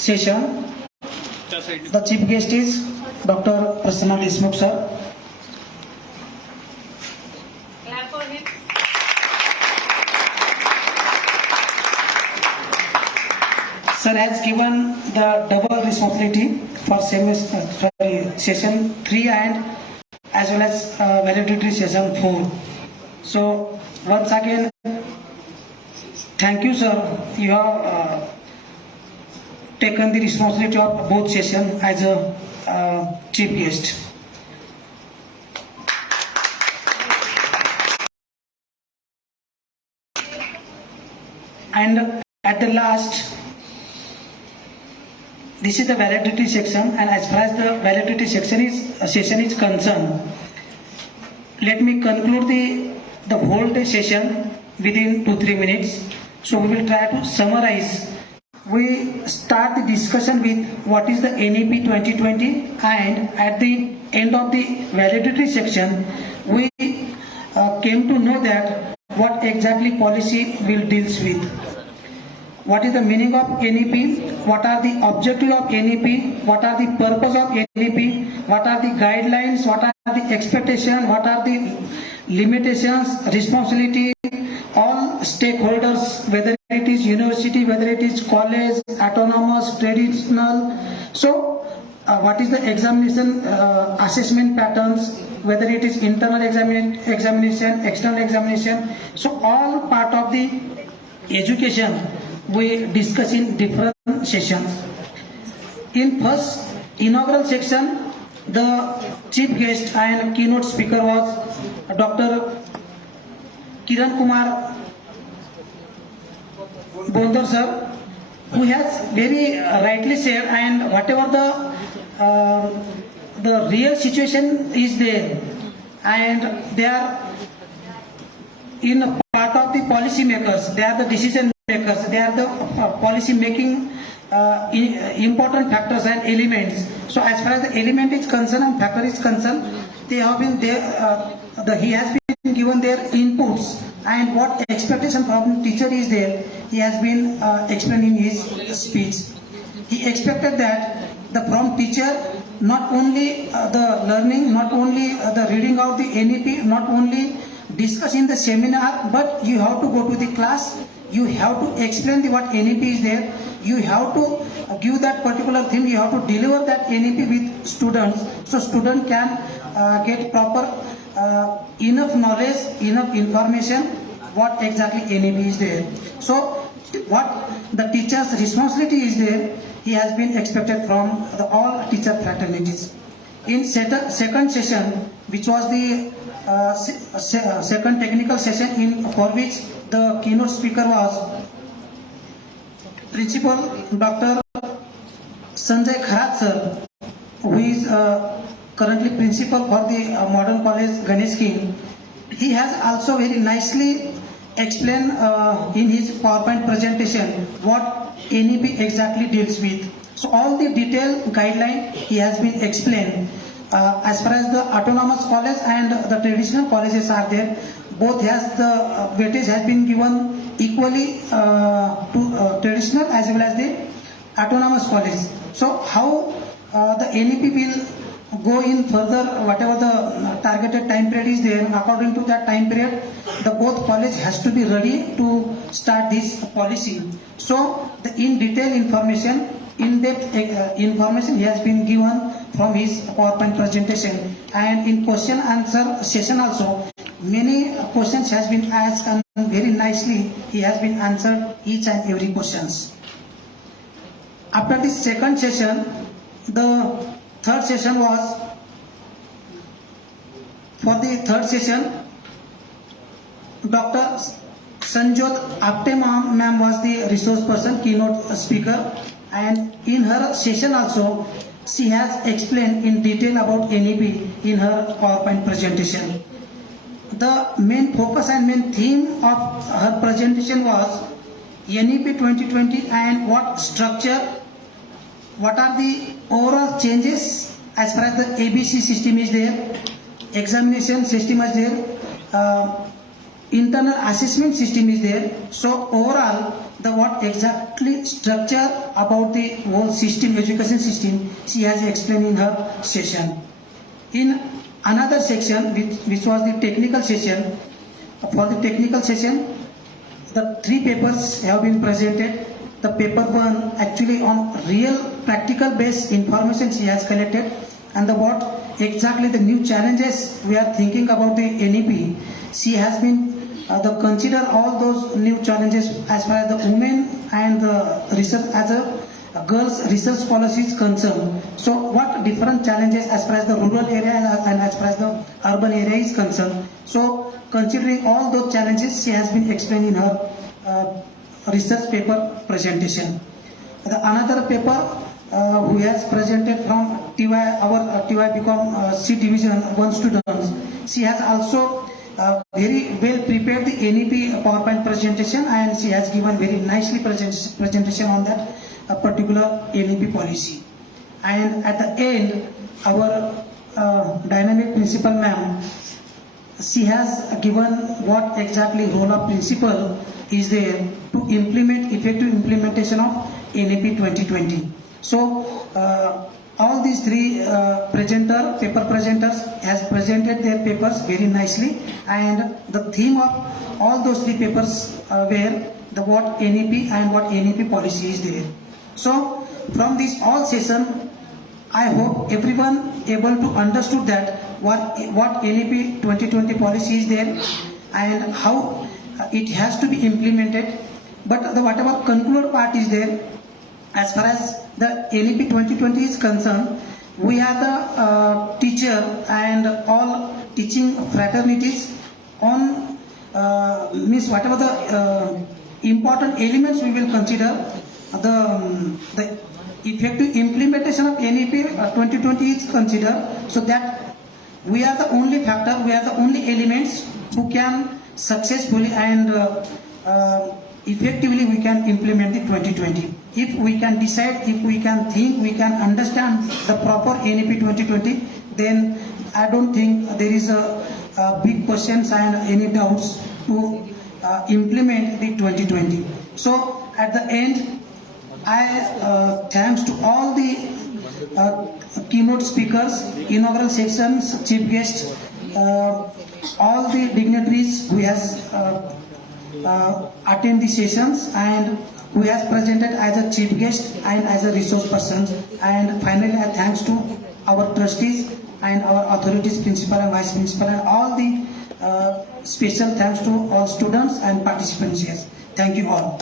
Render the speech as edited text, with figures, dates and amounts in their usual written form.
session. The chief guest is Dr. Prasanna Deshmukh sir. Clap for him. Sir has given the double responsibility for session 3 and as well as validity session 4. So once again, thank you sir. You have taken the responsibility of both session as a chief guest. And at the last, this is the validity section, and as far as the validity session is concerned, let me conclude the whole day session within 2-3 minutes. So we will try to summarize. We start the discussion with what is the NEP 2020, and at the end of the validity section, we came to know that what exactly policy will deals with. What is the meaning of NEP? What are the objectives of NEP? What are the purpose of NEP? What are the guidelines? What are the expectations? What are the limitations, responsibility? All stakeholders, whether it is university, whether it is college, autonomous, traditional. So, what is the examination assessment patterns? Whether it is internal examination, external examination. So, all part of the education we discuss in different sessions. In first inaugural section, the chief guest and keynote speaker was Dr. Kiran Kumar Bondar sir, who has very rightly said, and whatever the real situation is there, and they are in a part of the policy makers, they are the decision makers, they are the policy making important factors and elements. So as far as the element is concerned and factor is concerned, they have been there, he has been given their inputs, and what expectation from teacher is there, he has been explaining his speech. He expected that from teacher, not only the learning, not only the reading of the NEP, not only discuss in the seminar, but you have to go to the class, you have to explain what NEP is there, you have to give that particular thing, you have to deliver that NEP with students, so student can get proper enough knowledge, enough information what exactly NEP is there. So what the teacher's responsibility is there, he has been expected from all teacher fraternities. In second session, which was the second technical session, for which the keynote speaker was Principal Dr. Sanjay Kharat sir, who is currently principal for the Modern College Ganesh King. He has also very nicely explained in his PowerPoint presentation what NEP exactly deals with. So all the detailed guideline he has been explained. As far as the autonomous college and the traditional colleges are there, both has the weightage has been given equally to traditional as well as the autonomous college. So how the NEP will go in further, whatever the targeted time period is there, according to that time period, the both college has to be ready to start this policy. So the in detail information, in-depth information he has been given from his PowerPoint presentation, and in question answer session also many questions has been asked, and very nicely he has been answered each and every questions. After this second session, the third session was, for the third session, Dr. Sanjot Apte ma'am was the resource person, keynote speaker, and in her session also she has explained in detail about NEP in her PowerPoint presentation. The main focus and main theme of her presentation was NEP 2020 and what structure, what are the overall changes as far as the ABC system is there, examination system is there, internal assessment system is there. So overall the what exactly structure about the whole system, education system, she has explained in her session. In another section, which was the technical session, for the technical session, the 3 papers have been presented. The paper 1 actually on real practical based information she has collected, and the what exactly the new challenges we are thinking about the NEP. She has been the consider all those new challenges as far as the women and the research as a girls research policy is concerned. So what different challenges as far as the rural area and as far as the urban area is concerned. So considering all those challenges, she has been explained in her research paper presentation. Another paper who has presented from our TY BCom C division 1 students. She has also very well prepared the NEP PowerPoint presentation, and she has given very nicely presentation on that particular NEP policy. And at the end, our dynamic principal ma'am, she has given what exactly role of principal is there to implement effective implementation of NEP 2020. So all these 3 paper presenters has presented their papers very nicely, and the theme of all those 3 papers were the what NEP and what NEP policy is there. So from this all session, I hope everyone able to understood that what NEP 2020 policy is there and how it has to be implemented. But the whatever concluded part is there, as far as the NEP 2020 is concerned, we are the teacher and all teaching fraternities on means whatever the important elements we will consider. The effective implementation of NEP 2020 is considered, so that we are the only factor, we are the only elements who can successfully and effectively we can implement the 2020. If we can decide, if we can think, we can understand the proper NEP 2020, then I don't think there is a big questions and any doubts to implement the 2020. So at the end, I thanks to all the keynote speakers, inaugural sections, chief guests, all the dignitaries who has attend the sessions and who has presented as a chief guest and as a resource person. And finally, I thanks to our trustees and our authorities, principal and vice principal, and all the special thanks to all students and participants here. Thank you all.